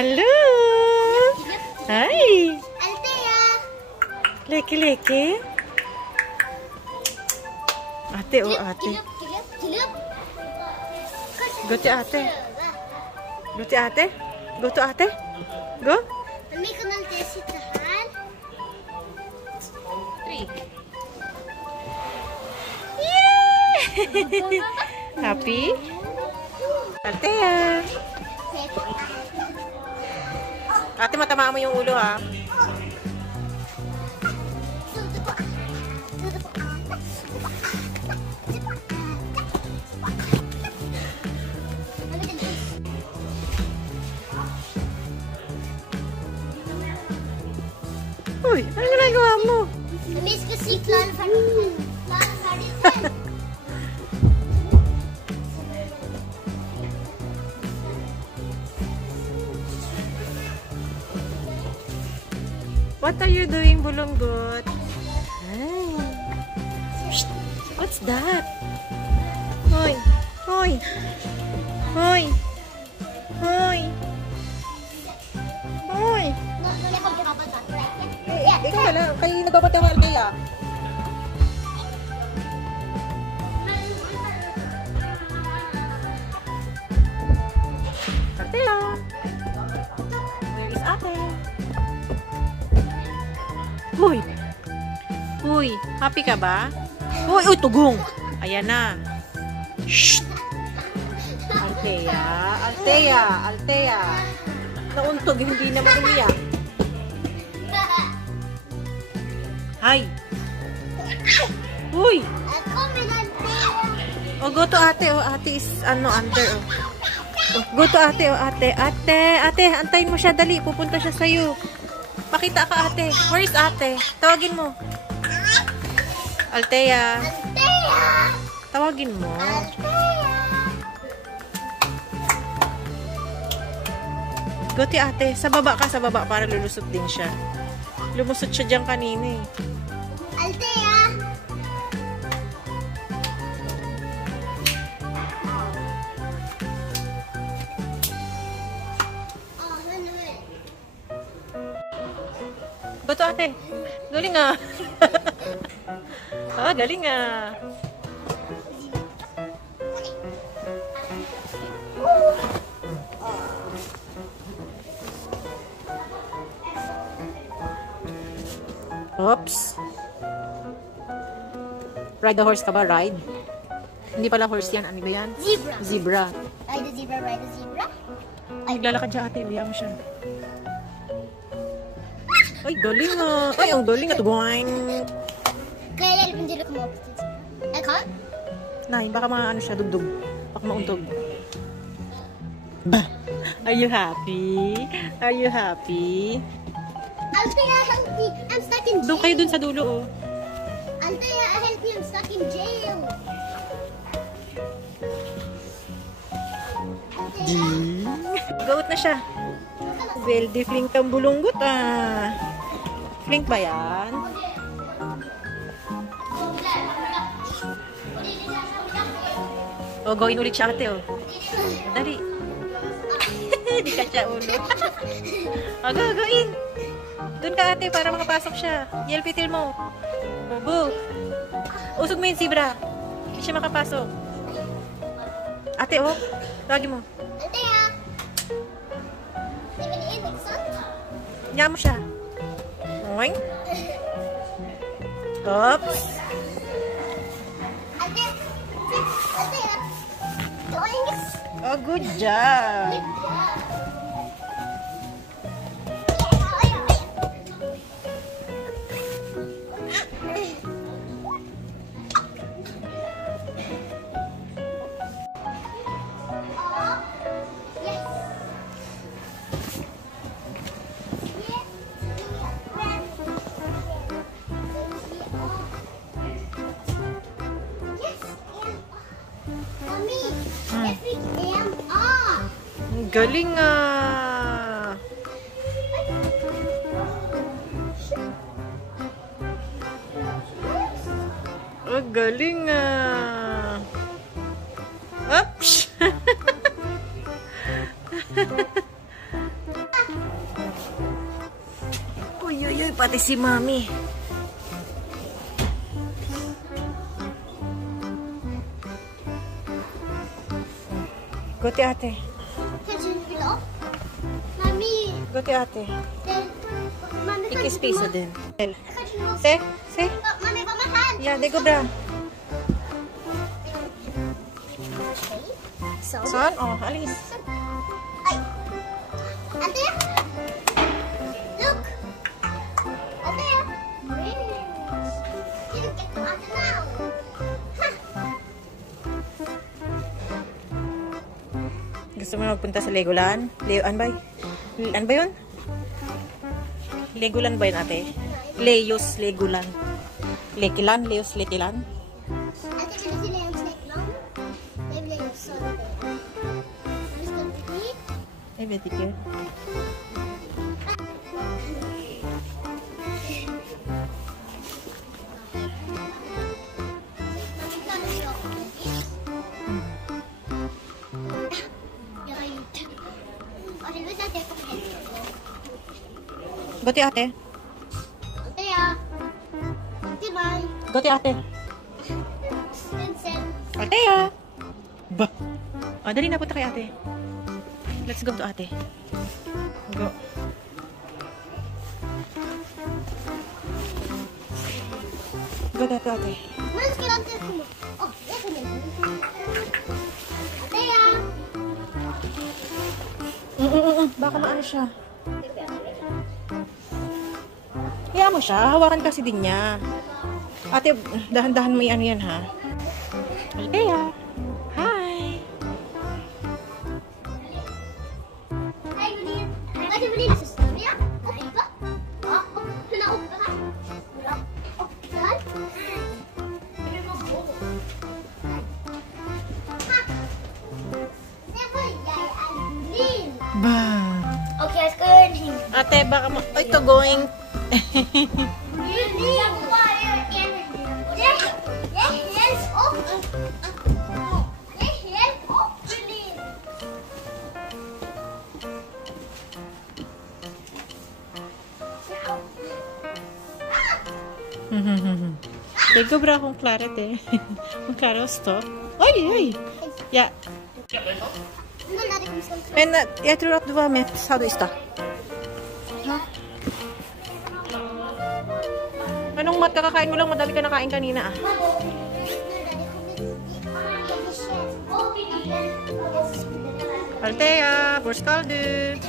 Hello! Hi! Althea! Leki-leki? Ate, oh ate. Go to ate. Go to ate. Go to ate. Go. Mami ko ng tesitahan. 3. Yay! Happy? Althea. Ate, matamaan mo yung ulo, ha? Uy, ano ginagawa mo? Miss ko si Clown Freddy. What are you doing, Bulunggot? Hi. What's that? Hoy! Hoy! Hoy! Hoy! Hoy! Ikaw na lang. Kayo na dapat yung Althea. Althea! Where is ate? Uy! Uy! Happy ka ba? Uy! Uy! Tugong! Ayan na. Shh! Althea! Althea! Althea! Nauntog, hindi naman umiyak. Hi! Uy! Oh, go to ate. Oh, ate is, under. Oh, go to ate. Oh, ate. Ate, antayin mo siya. Dali, pupunta siya sa'yo. Pakita ka, ate. Where is ate? Tawagin mo. Althea. Tawagin mo. Go to ate. Sa baba ka, sa baba. Para lulusot din siya. Lumusot siya dyan kanina eh. Althea! Go to ate. Galing ah. Ah, galing ah. Oops. Ride the horse ka ba? Ride? Hindi pala horse yan. Ano ba yan? Zebra. Zebra. Ride the zebra, ride the zebra. Ay, naglalakad siya ate. Liya mo siya. Ay, galing ah. Ay, ang galing at wine. Kaya lang, hindi ko kumapit. Eka? Nay, baka mga ano siya, dugdug. Baka mauntog. Bah! Are you happy? Are you happy? Althea, help me. I'm stuck in jail. Doon kayo dun sa dulo, oh. Althea, help me. I'm stuck in jail. Goat na siya. Weldy flink ang Bulunggot, ah. Flink ba yan? Oh, gawin ulit siya ate, oh. Dali. Di ka siya ulo. Oh, gawin. Doon ka ate para makapasok siya. Yelpitil mo. Oh, boo. Usog mo yung zebra. Hindi siya makapasok. Ate, oh. Tawagin mo. Althea. Niya mo siya. Oink. Oops. Althea. Althea. Doings. Oh, good job. Galing ah. Oh, galing ah. Oops. pati si Mami. Gote ate. Mami, Gote ate. Mami, Ikis piso din. Se? Se? Mami, pamahan. Ya, de go bra. Son? Oh, alis. Ay. Ate? Look. Ate? You get to ate now. Gusto mo magpunta sa Legoland? An ba? An ba yun? Legoland ba yun, ate? Leos Legoland. Lekilan? Leos Lekilan? Ate, kan sila yung snake long? Dahil yung son. Alis ka piti? Ay, betik yun. Gote ate. Ate ya. Ate bye. Gote ate. Vincent. Ate ya. Ba? Oh, dali na punta kay ate. Let's go to ate. Go. Go to ate. Mas kailan tayo kumo? Oh, ito na. Ate ya. Baka maano siya. Kaya mo siya. Hawakan kasi din niya. Ate, dahan-dahan mo yan yan, ha? Althea. Hi. Hi, Gulin. Ate Gulin, susunod niya? Okay ba? Oh, tunaog ka ha? Oh, saan? Ba. Okay, let's go in here. Ate, baka mo... Ito going... Det går bra, hon klarar det. Hon klarar att stå. Oj, oj! Ja. Men jag tror att du var med, sa du i stad. Ja. Anong mat kakakain mo lang? Madami ka nakain kanina ah. Althea, borstkaldu.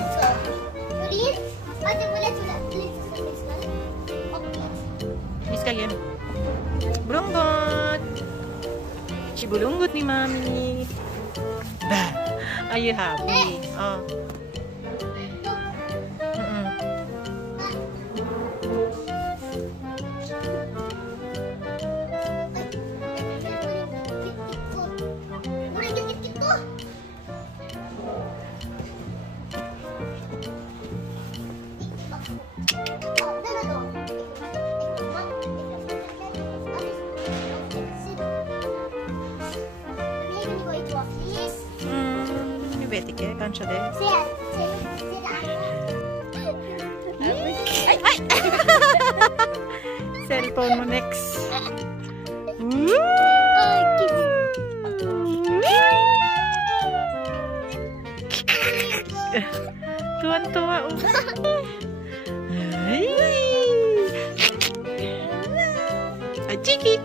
Vi ska igen. Bulunggot. Cibulunggot ni Mami. Bah. Are you happy? Oh. Jag vet inte, kanske det. Ay, ay! Cellphone mo next. Tuwan-tuwa. Ay! Ay, chiki!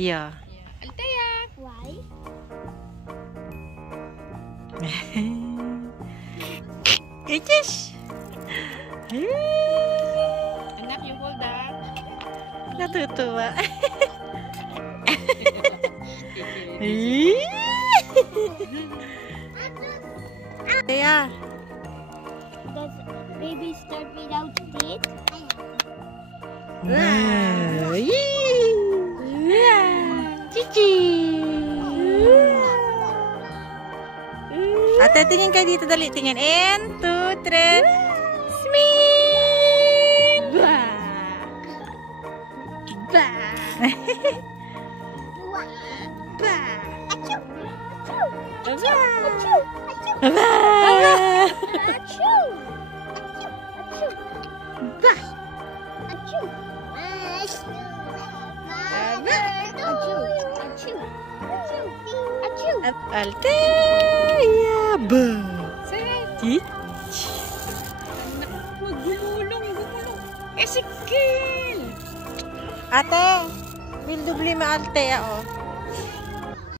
Yeah. Althea. Why? Yes. Anak, you hold that. Natutuwa. Kaya. Does baby start without teeth? Wow. Cici. Ate, tingin kayo dito. Dali, tingin. And, 2, 3. Smile! Ba! Ba! Ba! Achoo! Ba! Achoo! Ba! Achoo! Ba! Achoo! Althea! Ba! Teach! Huwag gumulong. Ezekiel! Ate, will dubli ma Althea, oh.